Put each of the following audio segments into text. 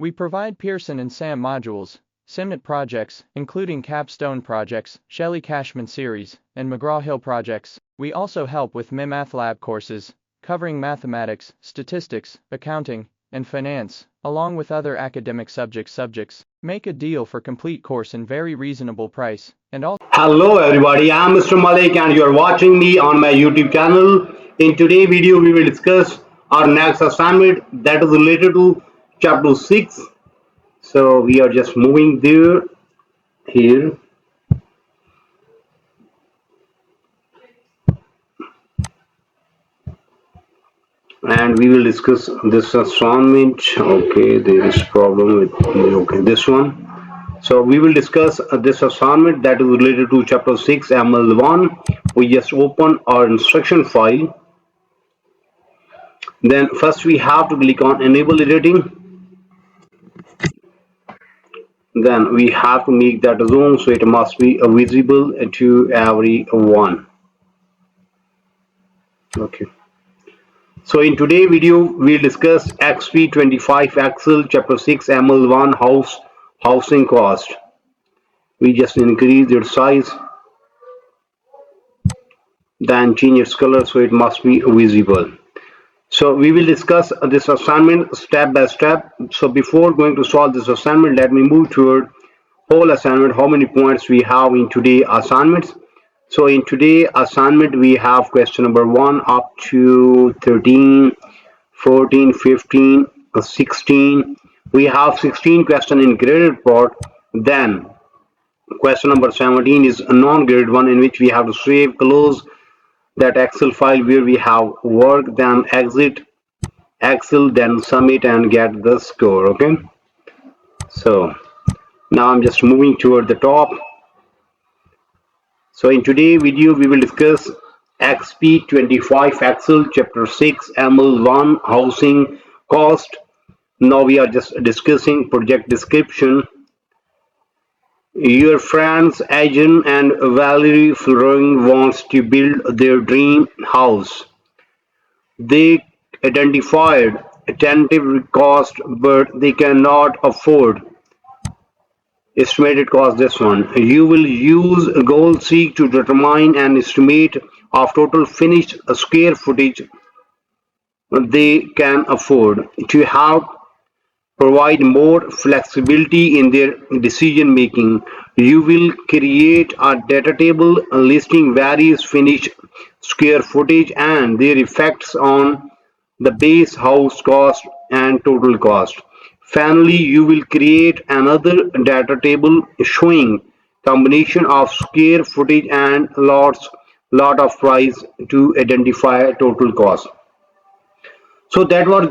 We provide Pearson and SAM modules, SIMNet projects, including capstone projects, Shelley Cashman series, and McGraw-Hill projects. We also help with MyLab courses, covering mathematics, statistics, accounting, and finance, along with other academic subjects. Make a deal for complete course in very reasonable price, and also. Hello everybody, I am Mr. Malik and you are watching me on my YouTube channel. In today's video we will discuss our next assignment that is related to chapter 6. So we are just moving there here. And we will discuss this assignment. Okay, there is problem with this one. So we will discuss this assignment that is related to chapter 6 ML1. We just open our instruction file. Then first we have to click on enable editing. Then we have to make that zoom, so it must be visible to everyone. Okay. So in today's video we'll discuss Exp25 Excel chapter 6 ML1 housing cost. We just increase its size, then change its color so it must be visible. So we will discuss this assignment step by step. So before going to solve this assignment, let me move toward whole assignment, how many points we have in today's assignments. So in today's assignment we have question number 1 up to 13, 14, 15, 16. We have 16 questions in graded part. Then question number 17 is a non-graded one, in which we have to save, close that Excel file where we have work, then exit Excel, then submit and get the score. Okay, so now I'm just moving toward the top. So in today's video we will discuss Exp25 Excel chapter 6 ML1 housing cost. Now we are just discussing project description. Your friends Ajahn and Valerie Flooring wants to build their dream house. They identified a tentative cost, but they cannot afford estimated cost this one. You will use goal seek to determine an estimate of total finished square footage they can afford to help provide more flexibility in their decision making. You will create a data table listing various finished square footage and their effects on the base house cost and total cost. Finally, you will create another data table showing combination of square footage and lot of price to identify total cost. So that was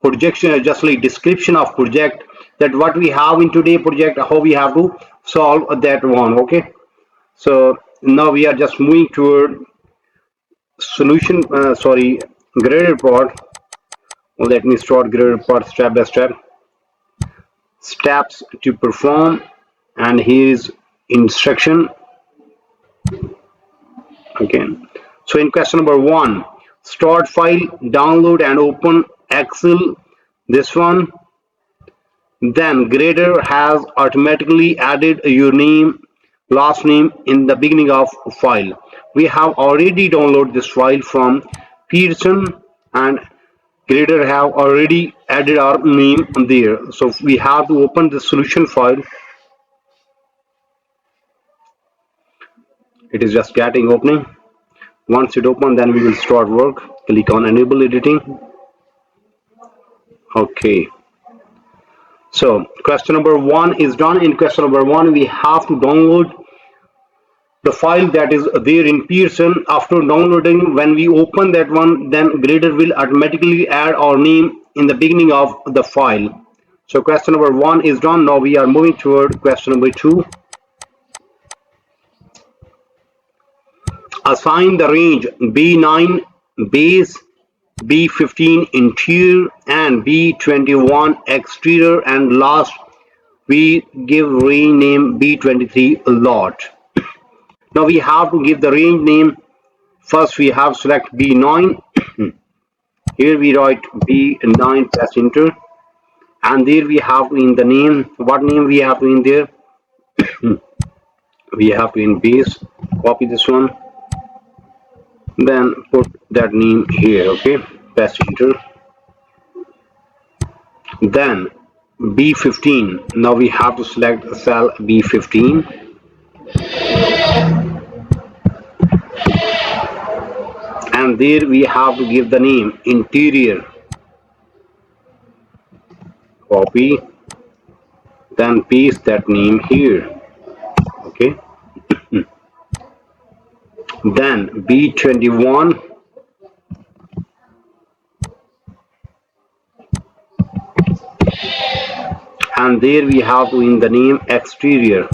projection, just like description of project, that what we have in today project, how we have to solve that one. Okay, so now we are just moving toward solution, graded part. Let me start graded part step by step. Steps to perform, and here is instruction. Okay, so in question number 1, start file, download and open Excel, this one. Then grader has automatically added your name, last name in the beginning of file. We have already downloaded this file from Pearson, and grader have already added our name there. So we have to open the solution file. It is just getting opening. Once it opens, then we will start work. Click on enable editing. Okay, so question number 1 is done. In question number 1 we have to download the file that is there in Pearson. After downloading, when we open that one, then grader will automatically add our name in the beginning of the file. So question number 1 is done. Now we are moving toward question number 2. Assign the range B9 base, B15 interior and B21 exterior, and last we give range name B23 lot. Now we have to give the range name. First we have select B9. Here we write B9, press enter, and there we have to in the name. What name we have to in there? We have to in base. Copy this one, then put that name here. Okay, press enter. Then B15. Now we have to select cell B15, and there we have to give the name interior. Copy, then paste that name here. Okay, then B21, and there we have to in the name exterior.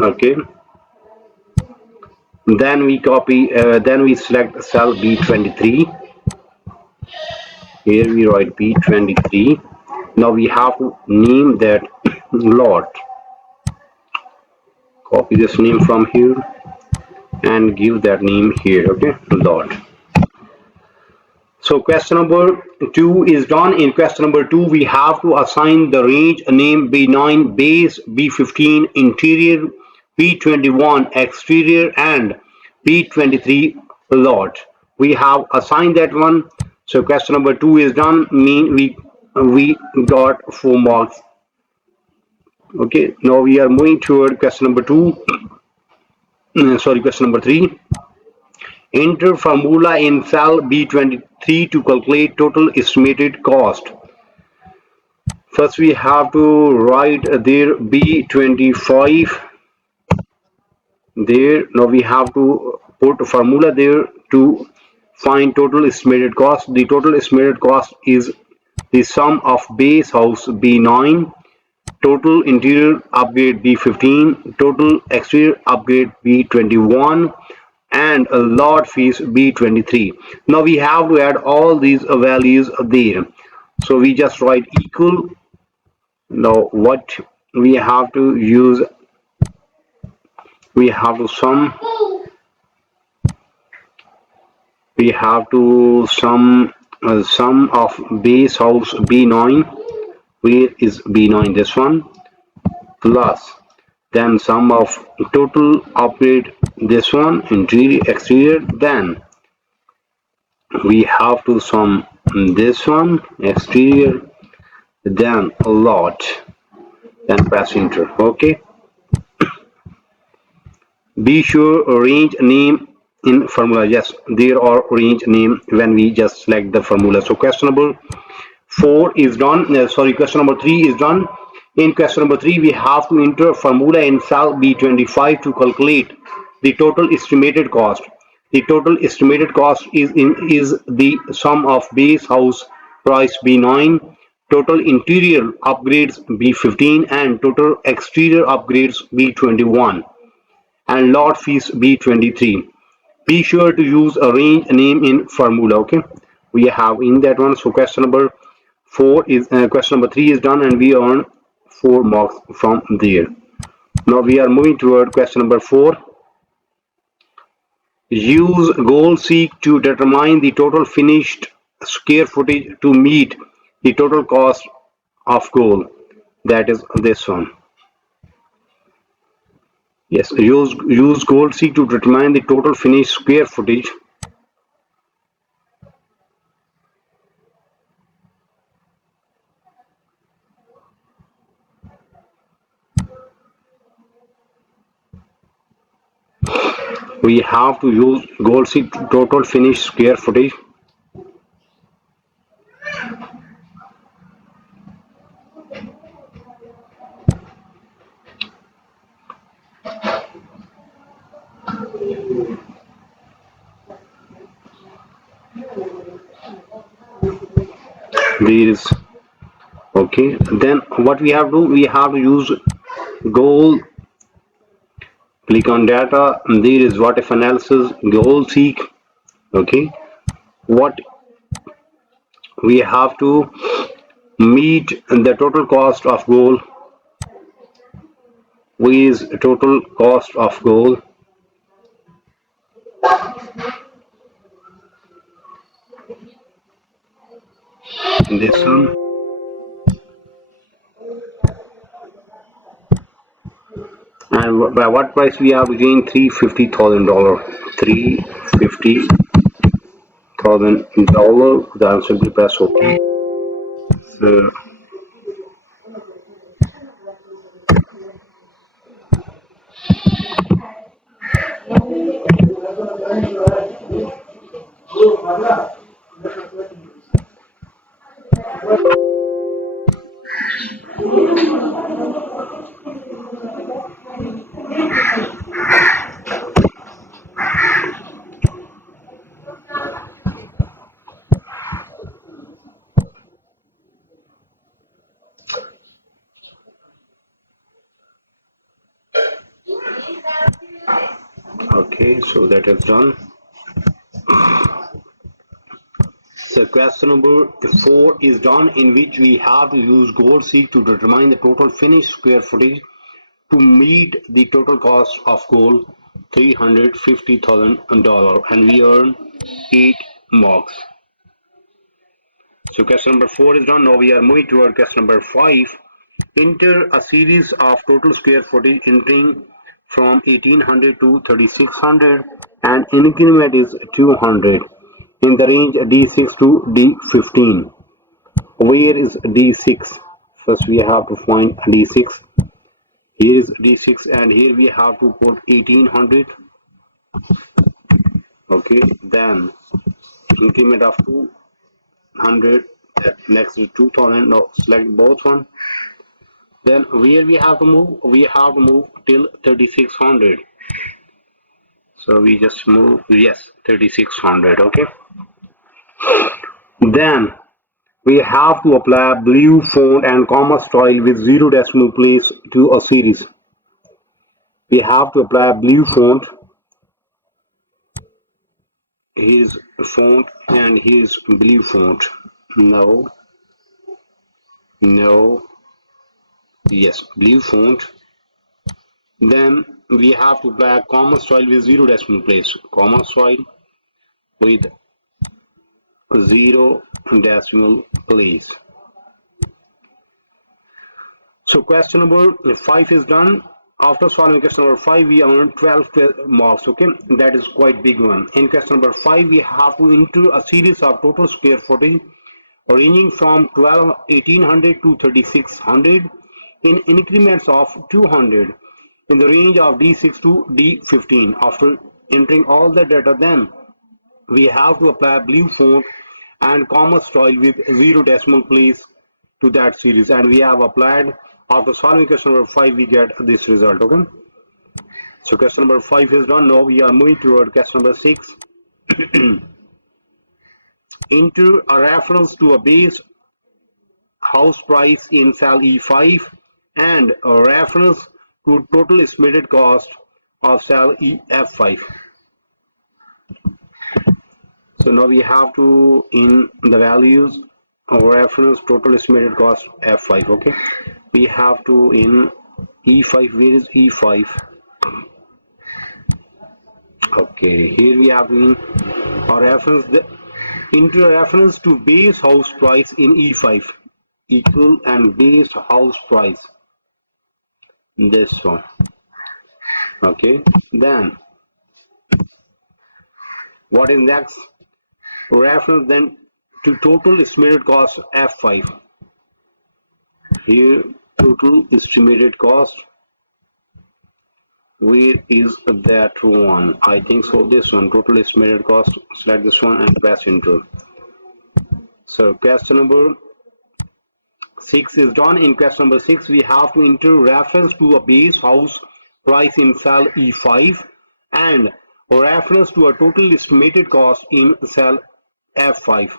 Okay, then we copy, then we select cell B23. Here we write B23. Now we have to name that lot. Copy this name from here and give that name here. Okay, lot. So question number 2 is done. In question number 2, we have to assign the range name B9 base, B15 interior, B21 exterior, and B23 lot. We have assigned that one. So question number 2 is done. Mean we got 4 marks. Okay. Now we are moving toward question number 2. Sorry, question number 3. Enter formula in cell B23 to calculate total estimated cost. First we have to write there B25 there. Now we have to put a formula there to find total estimated cost. The total estimated cost is the sum of base house B9, total interior upgrade B15, total exterior upgrade B21, and a lot fees B23. Now we have to add all these values there. So we just write equal. Now what we have to use, we have to sum sum of base house B9. Where is B9? This one, plus then sum of total upgrade, this one, interior exterior. Then we have to sum this one, exterior, then a lot, then press enter. Okay, be sure range name in formula. Yes, there are range name when we just select the formula. So question number 4 is done. Question number 3 is done. In question number 3, we have to enter formula in cell B25 to calculate the total estimated cost. The total estimated cost is the sum of base house price B9, total interior upgrades B15, and total exterior upgrades B21, and lot fees B23. Be sure to use a range name in formula. Okay, we have in that one. So question number 4 is question number 3 is done, and we earn 4 marks from there. Now we are moving toward question number 4. Use goal seek to determine the total finished square footage to meet the total cost of goal. That is this one. Yes, use goal seek to determine the total finished square footage we have to use goal seek total finished square footage. There is, okay, then what we have to do, we have to use goal, click on data, and there is what if analysis, goal seek. Okay, what we have to meet the total cost of goal. Is total cost of goal this one. And by what price we have gained? $350,000. $350,000. Then simply press OK. So, okay, so that is done. So question number 4 is done, in which we have to use goal seek to determine the total finished square footage to meet the total cost of goal $350,000, and we earn 8 marks. So question number 4 is done. Now we are moving toward question number 5. Enter a series of total square footage entering from 1800 to 3600 and increment is 200 in the range D6 to D15. Where is D6? First we have to find D6. Here is D6 and here we have to put 1800. Okay, then increment of 200, next is 2000. Now select both one. Then where we have to move? We have to move till 3600. So we just move, yes, 3600. Okay. Then we have to apply blue font and comma style with 0 decimal place to a series. We have to apply blue font. Here's font and here's blue font. No, no, yes, blue font. Then we have to apply comma style with 0 decimal place. Comma style with 0 decimal place. So question number 5 is done. After solving question number 5, we earn 12 marks. Okay, that is quite big one. In question number 5, we have to enter a series of total square footage ranging from 1800 to 3600 in increments of 200 in the range of D6 to D15. After entering all the data, then we have to apply blue font and comma style with 0 decimal place to that series, and we have applied. After solving question number 5, we get this result. Okay, so question number 5 is done. Now we are moving toward question number 6. Enter a reference to a base house price in cell E5 and a reference to total estimated cost of cell EF5. So now we have to in the values of reference total estimated cost F5. Okay, we have to in E5. Where is E5? Okay, here we have to in a reference into a reference to base house price in E5 equal and base house price, this one. Okay, then what is next? Reference then to total estimated cost F5. Here total estimated cost, where is that one? I think so, this one, total estimated cost. Select this one and press enter. So question number 6 is done. In question number 6, we have to enter reference to a base house price in cell E5 and reference to a total estimated cost in cell F5.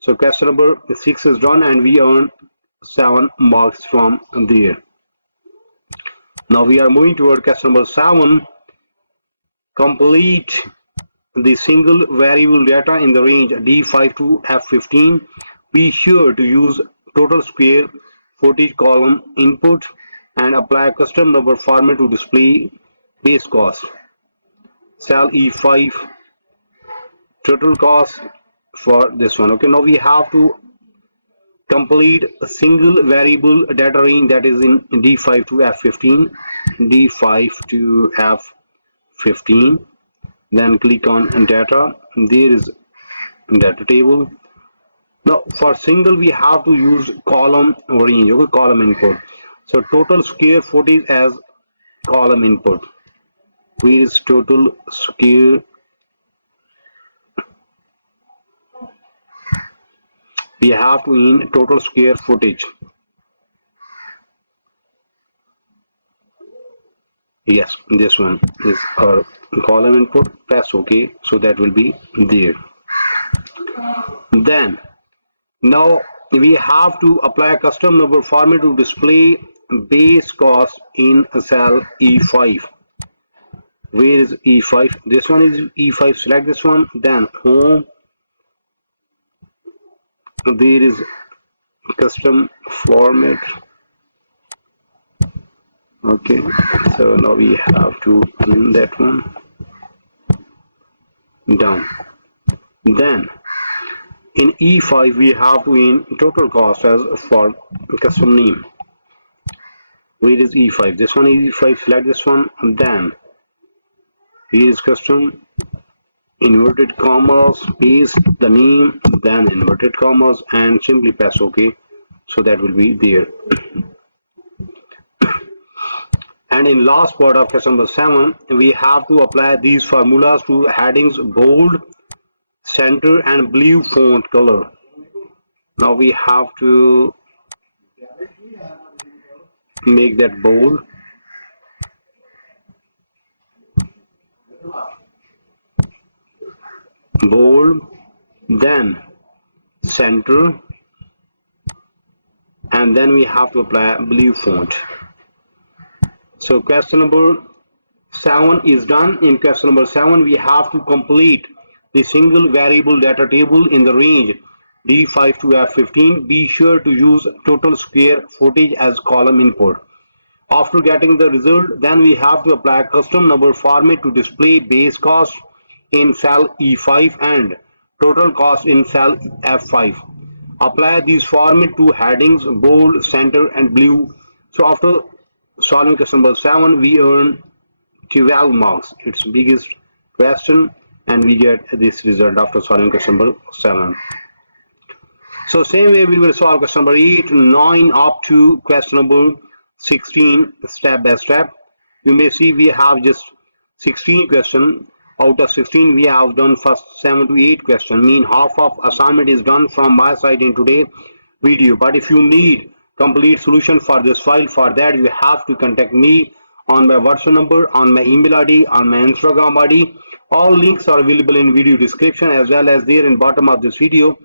So question number 6 is done and we earn 7 marks from there. Now we are moving toward question number 7. Complete the single variable data in the range D5 to F15. Be sure to use total square footage column input and apply custom number format to display base cost. Cell E5 total cost for this one. Okay, now we have to complete a single variable data range that is in D5 to F15, D5 to F15. Then click on data. There is data table. Now for single we have to use column range, okay, column input. So total square footage as column input. Where is total square? We have to in total square footage. Yes, this one is our column input. Press OK, so that will be there. Then now we have to apply a custom number format to display base cost in cell E5. Where is E5? This one is E5. Select this one. Then home. There is custom format. Okay, so now we have to in that one down. Then in E5 we have to in total cost as for custom name. Where is E5? This one is E5. Select this one. And then here is custom inverted commas, paste the name, then inverted commas, and simply press OK. So that will be there. And in last part of question number 7, we have to apply these formulas to headings bold, center, and blue font color. Now we have to make that bold. Bold, then center, and then we have to apply blue font. So question number 7 is done. In question number 7 we have to complete the single variable data table in the range D5 to F15. Be sure to use total square footage as column input. After getting the result, then we have to apply custom number format to display base cost in cell E5 and total cost in cell F5. Apply these format to headings bold, center, and blue. So after solving question number 7, we earn 12 marks. It's biggest question, and we get this result after solving question number 7. So same way we will solve question number 8, 9 up to question number 16 step by step. You may see we have just 16 questions. Out of 16 we have done first 7 to 8 questions. Mean half of assignment is done from my side in today's video. But if you need complete solution for this file, for that you have to contact me on my WhatsApp number, on my email ID, on my Instagram ID. All links are available in video description as well as there in bottom of this video.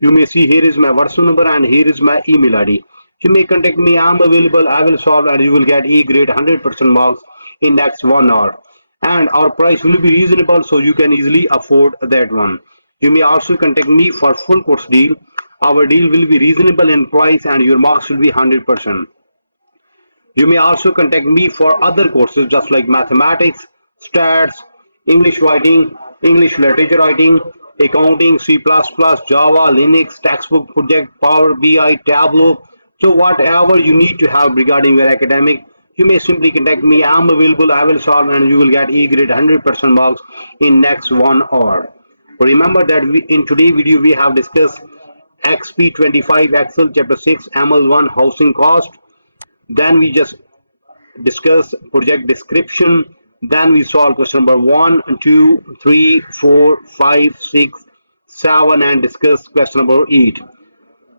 You may see here is my WhatsApp number and here is my email ID. You may contact me. I am available. I will solve and you will get A grade 100% marks in next 1 hour. And our price will be reasonable, so you can easily afford that one. You may also contact me for full course deal. Our deal will be reasonable in price and your marks will be 100%. You may also contact me for other courses just like mathematics, stats, English writing, English literature writing, accounting, C++, Java, Linux, textbook project, Power BI, Tableau. So whatever you need to have regarding your academic, you may simply contact me. I am available. I will solve and you will get A grade 100% marks in next 1 hour. Remember that in today's video we have discussed Exp25 Excel chapter 6 ML1 housing cost. Then we just discuss project description. Then we solve question number 1, 2, 3, 4, 5, 6, 7 and discuss question number 8.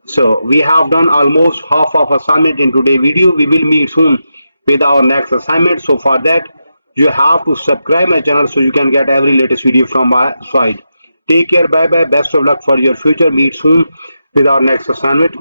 So we have done almost half of assignment in today's video. We will meet soon with our next assignment. So for that you have to subscribe my channel so you can get every latest video from my side. Take care. Bye bye. Best of luck for your future. Meet soon with our next assignment.